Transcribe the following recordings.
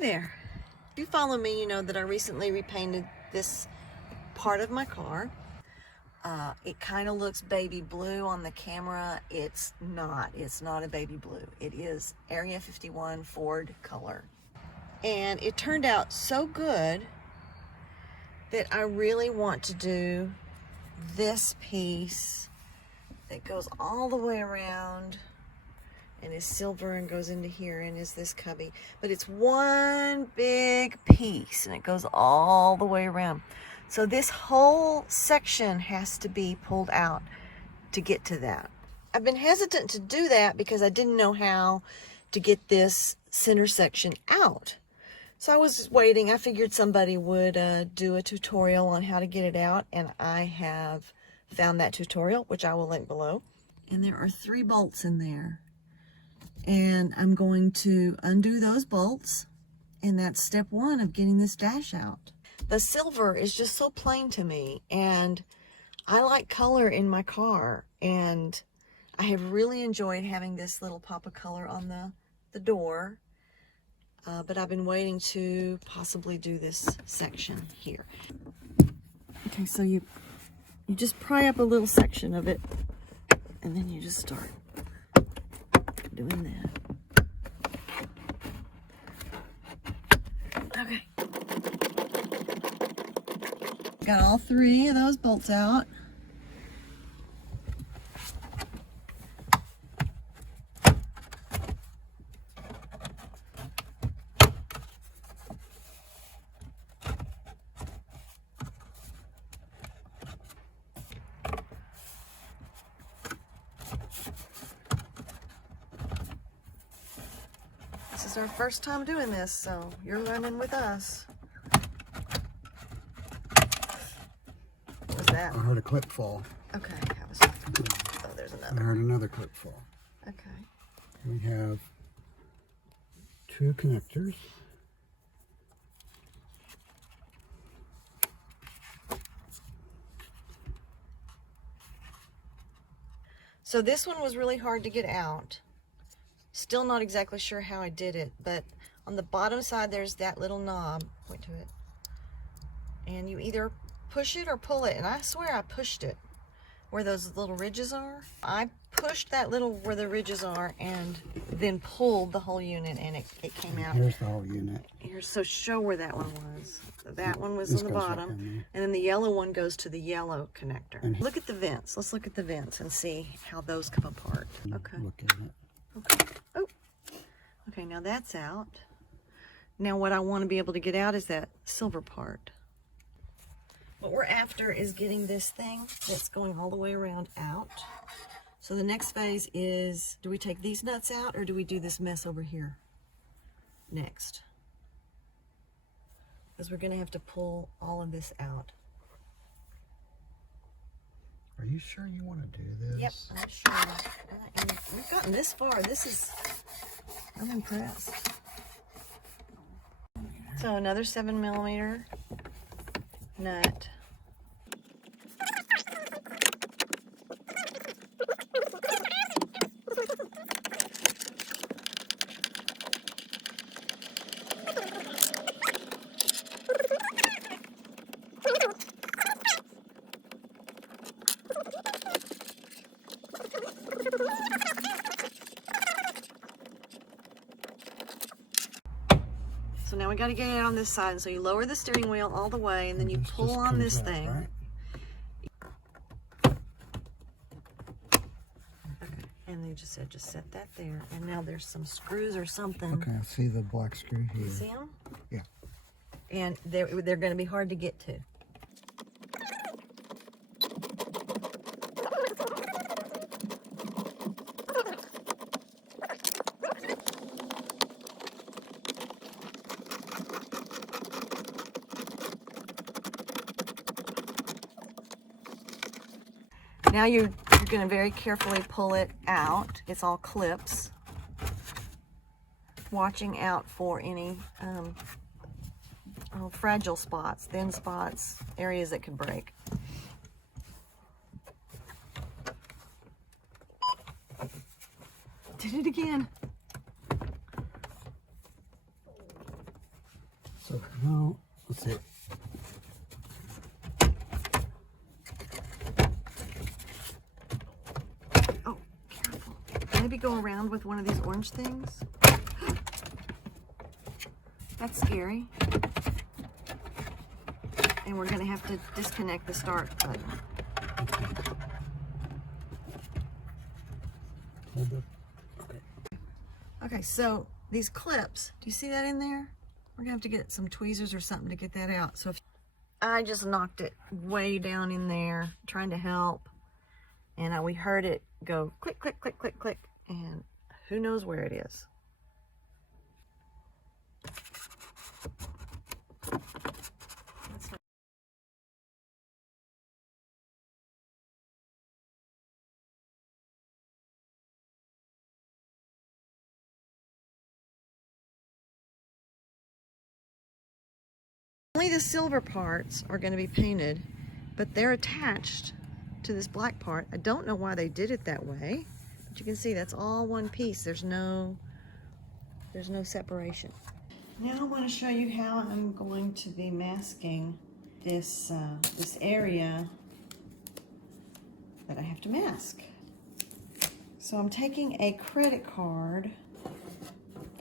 there. If you follow me, you know that I recently repainted this part of my car. It kind of looks baby blue on the camera. It's not a baby blue. It is Area 51 Ford color. And it turned out so good that I really want to do this piece that goes all the way around and is silver and goes into here and is this cubby. But it's one big piece and it goes all the way around. So this whole section has to be pulled out to get to that. I've been hesitant to do that because I didn't know how to get this center section out. So I was waiting. I figured somebody would do a tutorial on how to get it out, and I have found that tutorial, which I will link below. And there are 3 bolts in there. And I'm going to undo those bolts, and that's step 1 of getting this dash out. The silver is just so plain to me, and I like color in my car, and I have really enjoyed having this little pop of color on the door, but I've been waiting to possibly do this section here. Okay, so you just pry up a little section of it, and then you just start doing that. Okay. Got all 3 of those bolts out. This is our first time doing this, so you're learning with us. What was that? I heard a clip fall. Okay, that was. Oh, there's I another. heard another clip fall. Okay. We have 2 connectors. So this one was really hard to get out. Still not exactly sure how I did it, but on the bottom side there's that little knob. Point to it. And you either push it or pull it, and I swear I pushed it where those little ridges are. I pushed that little where the ridges are and then pulled the whole unit, and it came out. Here's the whole unit. Here, so show where that one was. That one was This on the goes right bottom, in there. and then the yellow one goes to the yellow connector. And look at the vents. Let's look at the vents and see how those come apart. Okay. Look at it. Okay. Oh. Okay, now that's out. Now what I want to be able to get out is that silver part. What we're after is getting this thing that's going all the way around out. So the next phase is, do we take these nuts out or do we do this mess over here next? Because we're going to have to pull all of this out. Are you sure you want to do this? Yep, I'm sure. And we've gotten this far. I'm impressed. So another 7mm nut. So now we got to get it on this side. And so you lower the steering wheel all the way, and then you pull on this thing. Right? Okay. And you just set that there. And now there's some screws or something. Okay, I see the black screw here. You see them? Yeah. And they're going to be hard to get to. Now you're going to very carefully pull it out. It's all clips. Watching out for any fragile spots, thin spots, areas that could break. Did it again. maybe go around with one of these orange things? That's scary. And we're gonna have to disconnect the start button. Hold up. Okay. Okay, so these clips, do you see that in there? We're gonna have to get some tweezers or something to get that out. So if I just knocked it way down in there, trying to help, and we heard it go click, click, click, click, click, and who knows where it is. Only the silver parts are going to be painted, but they're attached to this black part. I don't know why they did it that way, but you can see that's all one piece. There's no separation. Now I want to show you how I'm going to be masking this this area that I have to mask. So I'm taking a credit card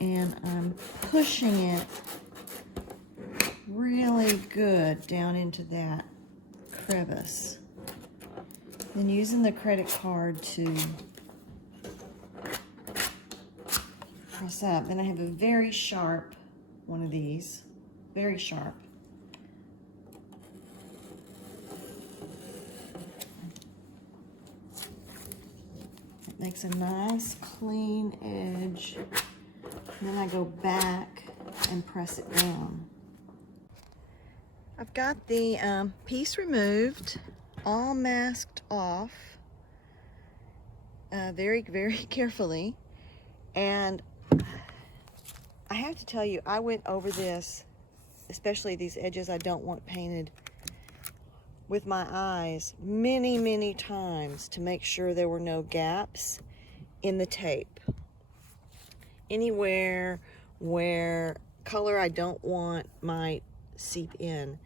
and I'm pushing it really good down into that crevice. Then using the credit card to press up. Then I have a very sharp one of these, very sharp. It makes a nice clean edge. And then I go back and press it down. I've got the piece removed, all masked off, very, very carefully. And I have to tell you, I went over this, especially these edges I don't want painted, with my eyes many, many times to make sure there were no gaps in the tape. Anywhere where color I don't want might seep in.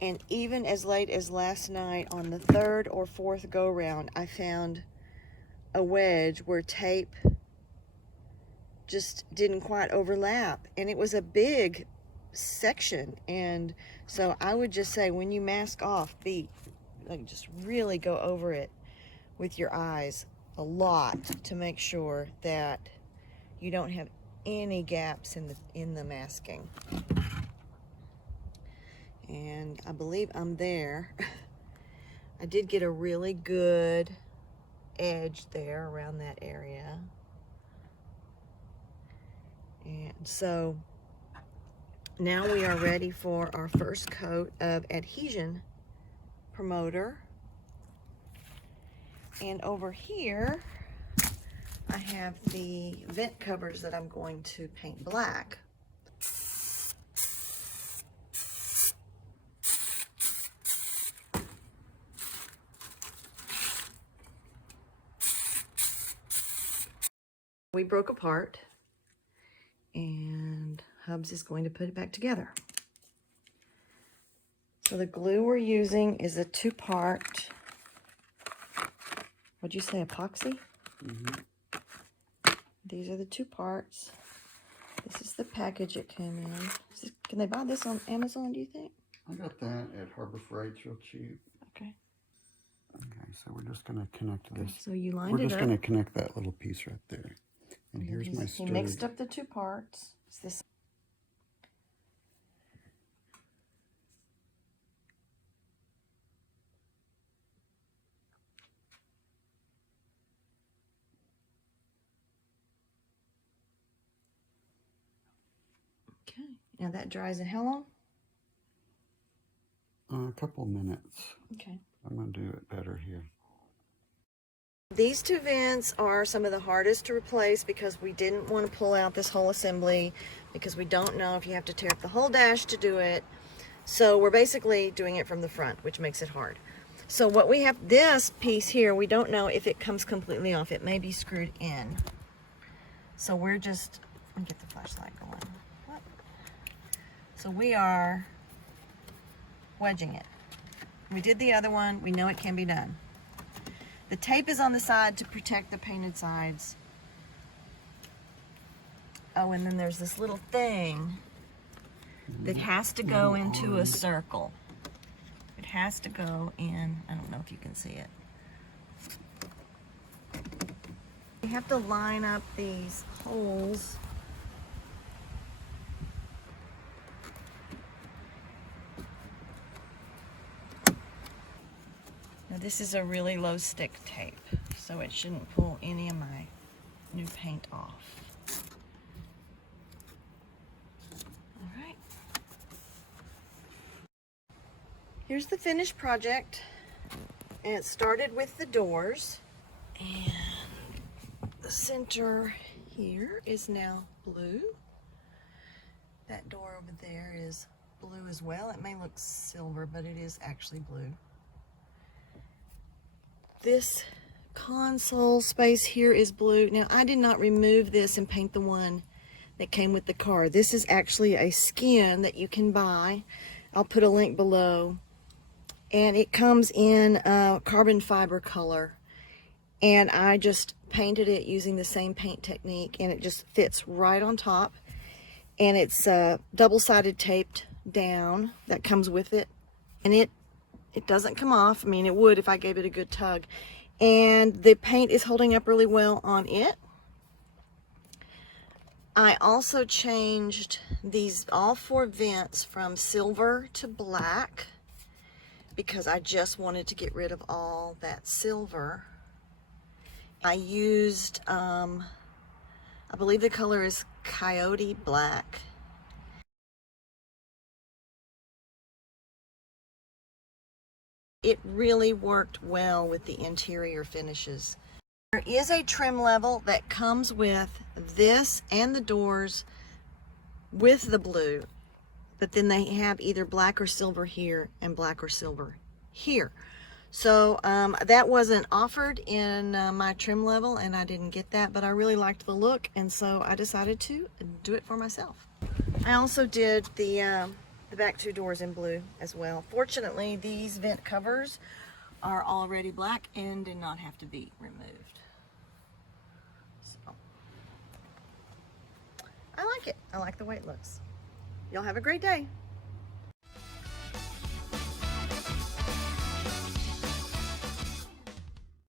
And even as late as last night on the third or fourth go round, I found a wedge where tape just didn't quite overlap, and it was a big section. And so I would just say, when you mask off, just really go over it with your eyes a lot to make sure that you don't have any gaps in the masking. And I believe I'm there. I did get a really good edge there around that area. And so now we are ready for our first coat of adhesion promoter. And over here, I have the vent covers that I'm going to paint black. We broke apart, and Hubs is going to put it back together. So the glue we're using is a 2-part, what'd you say, epoxy? Mm-hmm. These are the 2 parts. This is the package it came in. Can they buy this on Amazon, do you think? I got that at Harbor Freight's real cheap. Okay. Okay, so we're just going to connect this. So you lined it up. We're just going to connect that little piece right there. And here's my stirred. He mixed up the 2 parts. It's this. Okay, now that dries in how long? A couple minutes. Okay. I'm going to do it better here. These 2 vents are some of the hardest to replace because we didn't want to pull out this whole assembly because we don't know if you have to tear up the whole dash to do it. So we're basically doing it from the front, which makes it hard. So what we have, this piece here, we don't know if it comes completely off. It may be screwed in. So we're just, let me get the flashlight going. What? So we are wedging it. We did the other one. We know it can be done. The tape is on the side to protect the painted sides. Oh, and then there's this little thing that has to go into a circle. It has to go in, I don't know if you can see it. You have to line up these holes. Now this is a really low stick tape, so it shouldn't pull any of my new paint off. All right. Here's the finished project. And it started with the doors. And the center here is now blue. That door over there is blue as well. It may look silver, but it is actually blue. This console space here is blue. Now, I did not remove this and paint the one that came with the car. This is actually a skin that you can buy. I'll put a link below. And it comes in carbon fiber color. And I just painted it using the same paint technique, and it just fits right on top. And it's double-sided taped down that comes with it. And it doesn't come off. I mean, it would if I gave it a good tug. And the paint is holding up really well on it. I also changed these all 4 vents from silver to black because I just wanted to get rid of all that silver. I used, I believe the color is Coyote Black. It really worked well with the interior finishes. There is a trim level that comes with this and the doors with the blue, but then they have either black or silver here and black or silver here. So that wasn't offered in my trim level, and I didn't get that, but I really liked the look, and so I decided to do it for myself. I also did the back 2 doors in blue as well. Fortunately, these vent covers are already black and did not have to be removed. So I like it. I like the way it looks. Y'all have a great day.